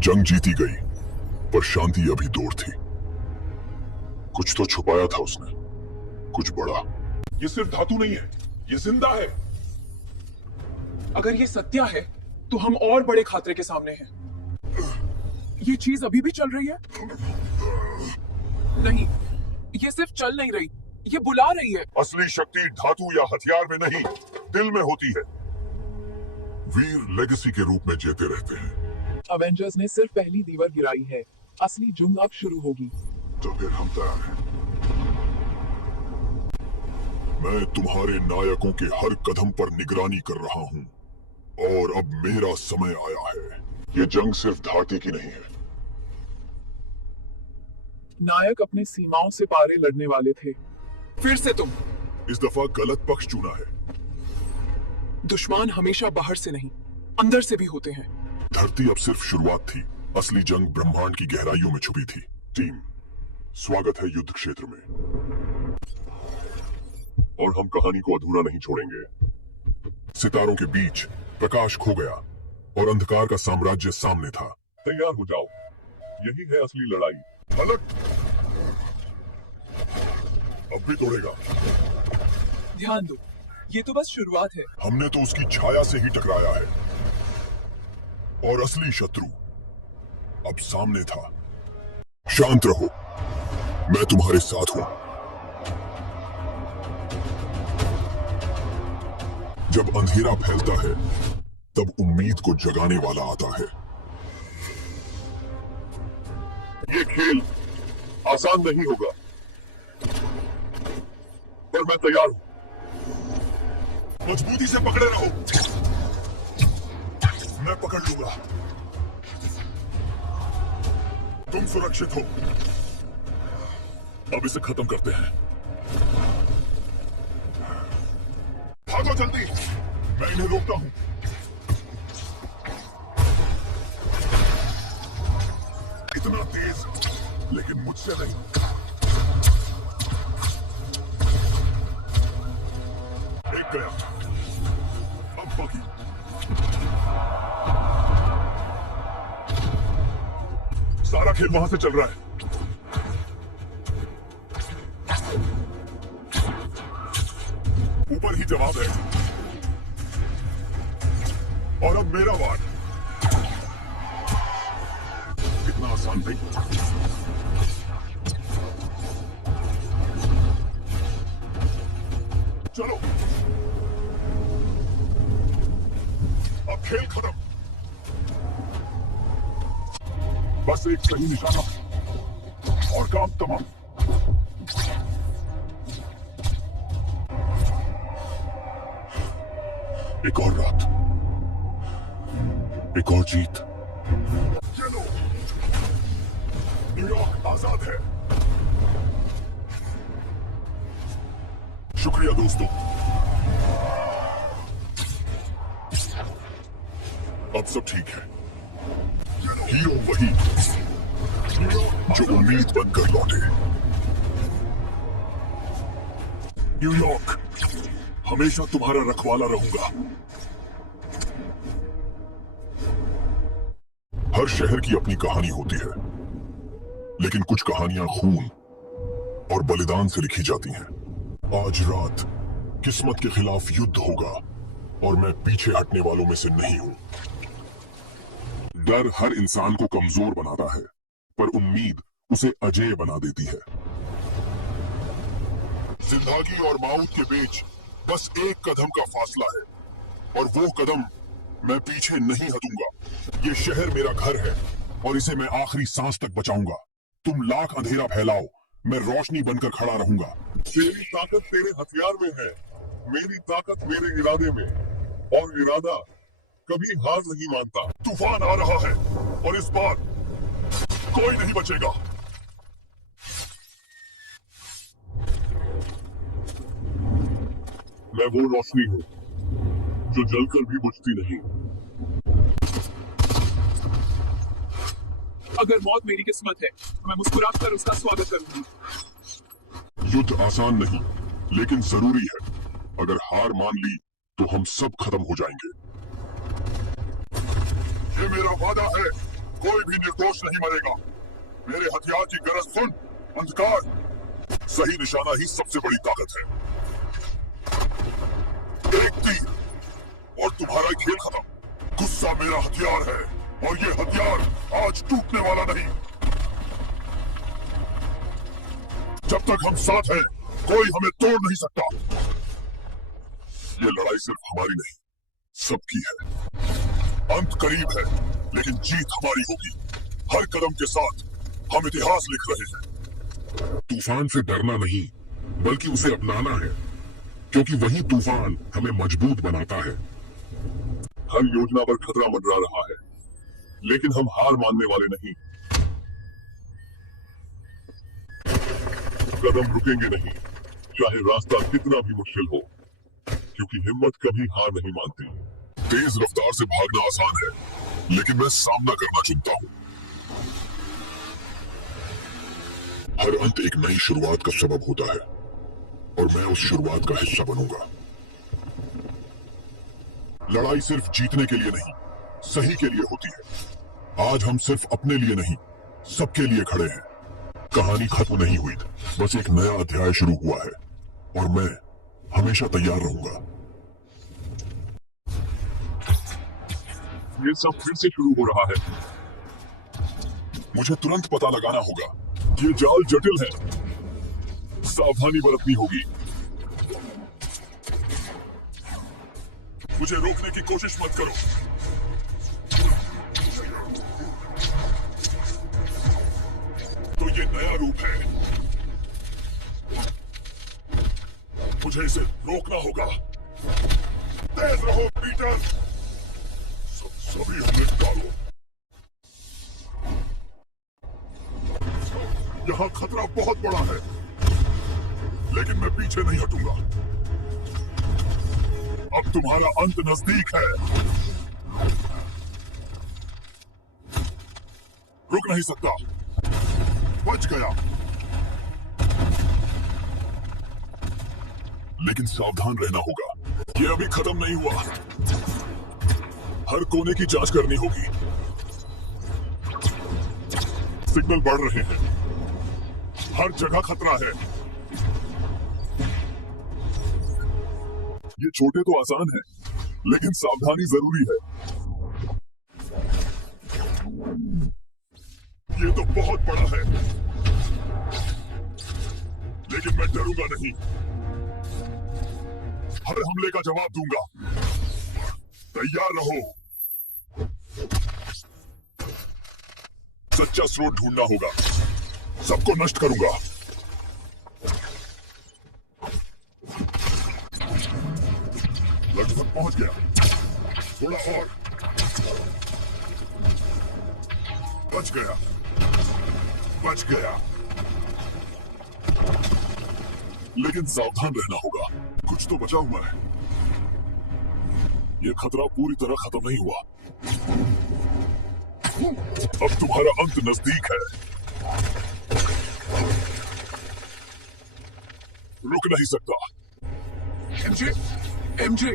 जंग जीती गई, पर शांति अभी दूर थी। कुछ तो छुपाया था उसने, कुछ बड़ा। ये सिर्फ धातु नहीं है, ये जिंदा है। अगर ये सत्या है तो हम और बड़े खतरे के सामने हैं। ये चीज अभी भी चल रही है? नहीं, ये सिर्फ चल नहीं रही, ये बुला रही है। असली शक्ति धातु या हथियार में नहीं, दिल में होती है। वीर लेगेसी के रूप में जीते रहते हैं। अवेंजर्स ने सिर्फ पहली दीवार गिराई है, असली जंग अब शुरू होगी। तो फिर हम तैयार हैं। मैं तुम्हारे नायकों के हर कदम पर निगरानी कर रहा हूं, और अब मेरा समय आया है। ये जंग सिर्फ धरती की नहीं है। नायक अपने सीमाओं से पारे लड़ने वाले थे, फिर से तुम। इस दफा गलत पक्ष चुना है। दुश्मन हमेशा बाहर से नहीं, अंदर से भी होते हैं। धरती अब सिर्फ शुरुआत थी, असली जंग ब्रह्मांड की गहराइयों में छुपी थी। टीम, स्वागत है युद्ध क्षेत्र में, और हम कहानी को अधूरा नहीं छोड़ेंगे। सितारों के बीच प्रकाश खो गया और अंधकार का साम्राज्य सामने था। तैयार हो जाओ, यही है असली लड़ाई। हलक अब भी तोड़ेगा। ध्यान दो, ये तो बस शुरुआत है। हमने तो उसकी छाया से ही टकराया है, और असली शत्रु अब सामने था। शांत रहो, मैं तुम्हारे साथ हूं। जब अंधेरा फैलता है, तब उम्मीद को जगाने वाला आता है। ये खेल आसान नहीं होगा, पर मैं तैयार हूं। मजबूती से पकड़े रहो, मैं पकड़ लूंगा। तुम सुरक्षित हो। अब इसे खत्म करते हैं। भागो जल्दी, मैं इन्हें रोकता हूं। इतना तेज, लेकिन मुझसे नहीं। एक गया, अब बाकी। सारा खेल वहां से चल रहा है। ऊपर ही जवाब है, और अब मेरा वार। इतना आसान नहीं। चलो, अब खेल खत्म। बस एक सही निशाना और काम तमाम। एक और रात, एक और जीत। चलो, न्यूयॉर्क आजाद है। शुक्रिया दोस्तों। अब सब ठीक है। हीरो वही जो उम्मीद बनकर लौटे। न्यूयॉर्क, हमेशा तुम्हारा रखवाला रहूंगा। हर शहर की अपनी कहानी होती है, लेकिन कुछ कहानियां खून और बलिदान से लिखी जाती हैं। आज रात किस्मत के खिलाफ युद्ध होगा, और मैं पीछे हटने वालों में से नहीं हूं। डर हर इंसान को कमजोर बनाता है, पर उम्मीद उसे अजेय बना देती है। जिंदगी और मौत के बीच बस एक कदम का फासला है, और वो कदम मैं पीछे नहीं हटूंगा। ये शहर मेरा घर है, और इसे मैं आखिरी सांस तक बचाऊंगा। तुम लाख अंधेरा फैलाओ, मैं रोशनी बनकर खड़ा रहूंगा। तेरी ताकत तेरे हथियार में है, मेरी ताकत मेरे इरादे में, और इरादा कभी हार नहीं मानता। तूफान आ रहा है, और इस बार कोई नहीं बचेगा। मैं वो रोशनी हूं जो जलकर भी बुझती नहीं। अगर मौत मेरी किस्मत है, तो मैं मुस्कुराकर उसका स्वागत करूंगी। युद्ध आसान नहीं, लेकिन जरूरी है। अगर हार मान ली तो हम सब खत्म हो जाएंगे। ये मेरा वादा है, कोई भी निर्दोष नहीं मरेगा। मेरे हथियार की गरज सुन, अंधकार। सही निशाना ही सबसे बड़ी ताकत है। एक तीर और तुम्हारा खेल खत्म। गुस्सा मेरा हथियार है और ये हथियार आज टूटने वाला नहीं। जब तक हम साथ हैं, कोई हमें तोड़ नहीं सकता। ये लड़ाई सिर्फ हमारी नहीं, सबकी है। अंत करीब है, लेकिन जीत हमारी होगी। हर कदम के साथ हम इतिहास लिख रहे हैं। तूफान से डरना नहीं, बल्कि उसे अपनाना है, क्योंकि वही तूफान हमें मजबूत बनाता है। हर योजना पर खतरा मंडरा रहा है, लेकिन हम हार मानने वाले नहीं। कदम रुकेंगे नहीं, चाहे रास्ता कितना भी मुश्किल हो, क्योंकि हिम्मत कभी हार नहीं मानती। तेज रफ्तार से भागना आसान है, लेकिन मैं सामना करना चुनता हूं। हर अंत एक नई शुरुआत का सबब होता है, और मैं उस शुरुआत का हिस्सा बनूंगा। लड़ाई सिर्फ जीतने के लिए नहीं, सही के लिए होती है। आज हम सिर्फ अपने लिए नहीं, सबके लिए खड़े हैं। कहानी खत्म नहीं हुई, बस एक नया अध्याय शुरू हुआ है, और मैं हमेशा तैयार रहूंगा। ये सब फिर से शुरू हो रहा है। मुझे तुरंत पता लगाना होगा। ये जाल जटिल है, सावधानी बरतनी होगी। मुझे रोकने की कोशिश मत करो। तो ये नया रूप है, मुझे इसे रोकना होगा। तेज रहो पीटर, सभी हमें डालो। यहां खतरा बहुत बड़ा है, लेकिन मैं पीछे नहीं हटूंगा। अब तुम्हारा अंत नजदीक है। रुक नहीं सकता। बच गया, लेकिन सावधान रहना होगा। ये अभी खत्म नहीं हुआ। हर कोने की जांच करनी होगी। सिग्नल बढ़ रहे हैं, हर जगह खतरा है। ये छोटे तो आसान है, लेकिन सावधानी जरूरी है। ये तो बहुत बड़ा है, लेकिन मैं डरूंगा नहीं। हर हमले का जवाब दूंगा। तैयार रहो। सच्चा स्रोत ढूंढना होगा। सबको नष्ट करूंगा। लगभग पहुंच गया, थोड़ा और। बच गया, बच गया, लेकिन सावधान रहना होगा। कुछ तो बचा हुआ है। यह खतरा पूरी तरह खत्म नहीं हुआ। अब तुम्हारा अंत नजदीक है। रुक नहीं सकता। एमजे,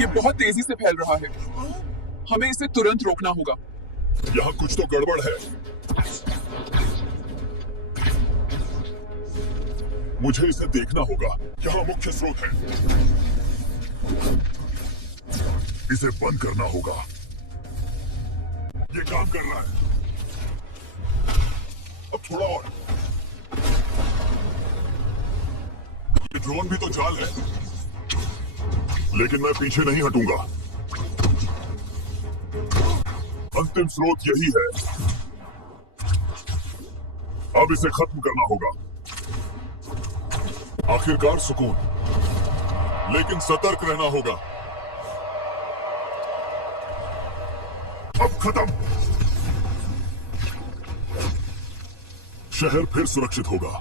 ये बहुत तेजी से फैल रहा है। हमें इसे तुरंत रोकना होगा। यहां कुछ तो गड़बड़ है। मुझे इसे देखना होगा। यहां मुख्य स्रोत है, इसे बंद करना होगा। ये काम कर रहा है। अब थोड़ा और। ये ड्रोन भी तो जाल है, लेकिन मैं पीछे नहीं हटूंगा। अंतिम स्रोत यही है। अब इसे खत्म करना होगा। आखिरकार सुकून, लेकिन सतर्क रहना होगा। अब खत्म। शहर फिर सुरक्षित होगा।